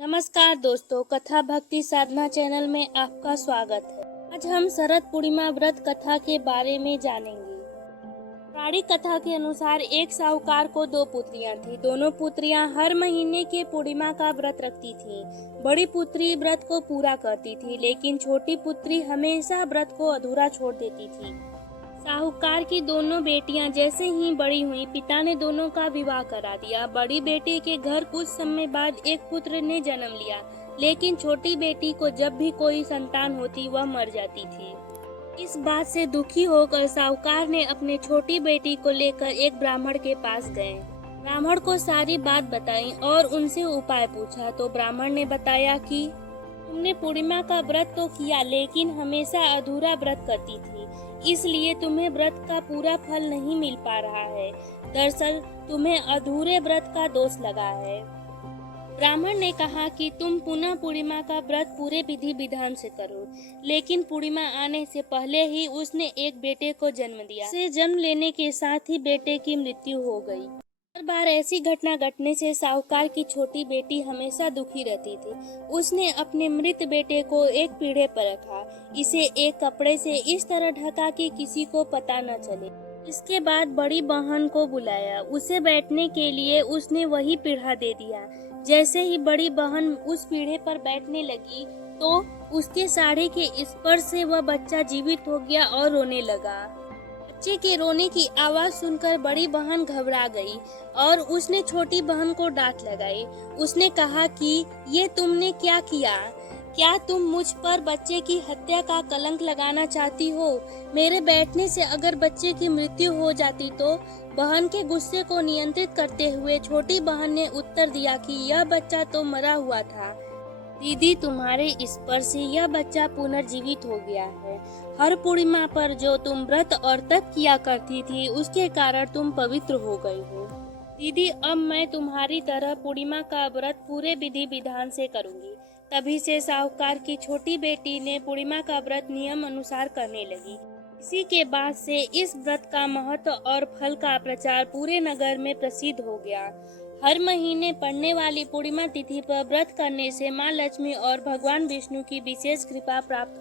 नमस्कार दोस्तों, कथा भक्ति साधना चैनल में आपका स्वागत है। आज हम शरद पूर्णिमा व्रत कथा के बारे में जानेंगे। पौराणिक कथा के अनुसार एक साहूकार को दो पुत्रियां थीं। दोनों पुत्रियां हर महीने के पूर्णिमा का व्रत रखती थीं। बड़ी पुत्री व्रत को पूरा करती थी, लेकिन छोटी पुत्री हमेशा व्रत को अधूरा छोड़ देती थी। साहूकार की दोनों बेटियां जैसे ही बड़ी हुईं, पिता ने दोनों का विवाह करा दिया। बड़ी बेटी के घर कुछ समय बाद एक पुत्र ने जन्म लिया, लेकिन छोटी बेटी को जब भी कोई संतान होती वह मर जाती थी। इस बात से दुखी होकर साहूकार ने अपने छोटी बेटी को लेकर एक ब्राह्मण के पास गए। ब्राह्मण को सारी बात बताई और उनसे उपाय पूछा तो ब्राह्मण ने बताया कि तुमने पूर्णिमा का व्रत तो किया, लेकिन हमेशा अधूरा व्रत करती थी, इसलिए तुम्हें व्रत का पूरा फल नहीं मिल पा रहा है। दरअसल तुम्हें अधूरे व्रत का दोष लगा है। ब्राह्मण ने कहा कि तुम पुनः पूर्णिमा का व्रत पूरे विधि विधान से करो, लेकिन पूर्णिमा आने से पहले ही उसने एक बेटे को जन्म दिया। उसे जन्म लेने के साथ ही बेटे की मृत्यु हो गई। हर बार ऐसी घटना घटने से साहूकार की छोटी बेटी हमेशा दुखी रहती थी। उसने अपने मृत बेटे को एक पीढ़े पर रखा, इसे एक कपड़े से इस तरह ढका कि किसी को पता न चले। इसके बाद बड़ी बहन को बुलाया, उसे बैठने के लिए उसने वही पीढ़ा दे दिया। जैसे ही बड़ी बहन उस पीढ़े पर बैठने लगी तो उसके साड़ी के स्पर्श से वह बच्चा जीवित हो गया और रोने लगा। बच्चे के रोने की आवाज सुनकर बड़ी बहन घबरा गई और उसने छोटी बहन को डांट लगाई। उसने कहा कि ये तुमने क्या किया? क्या तुम मुझ पर बच्चे की हत्या का कलंक लगाना चाहती हो? मेरे बैठने से अगर बच्चे की मृत्यु हो जाती तो? बहन के गुस्से को नियंत्रित करते हुए छोटी बहन ने उत्तर दिया कि यह बच्चा तो मरा हुआ था। दीदी, तुम्हारे स्पर्श से यह बच्चा पुनर्जीवित हो गया है। हर पूर्णिमा पर जो तुम व्रत और तप किया करती थी, उसके कारण तुम पवित्र हो गई हो। दीदी, अब मैं तुम्हारी तरह पूर्णिमा का व्रत पूरे विधि विधान से करूंगी। तभी से साहूकार की छोटी बेटी ने पूर्णिमा का व्रत नियम अनुसार करने लगी। इसी के बाद से इस व्रत का महत्व और फल का प्रचार पूरे नगर में प्रसिद्ध हो गया। हर महीने पड़ने वाली पूर्णिमा तिथि पर व्रत करने से माँ लक्ष्मी और भगवान विष्णु की विशेष कृपा प्राप्त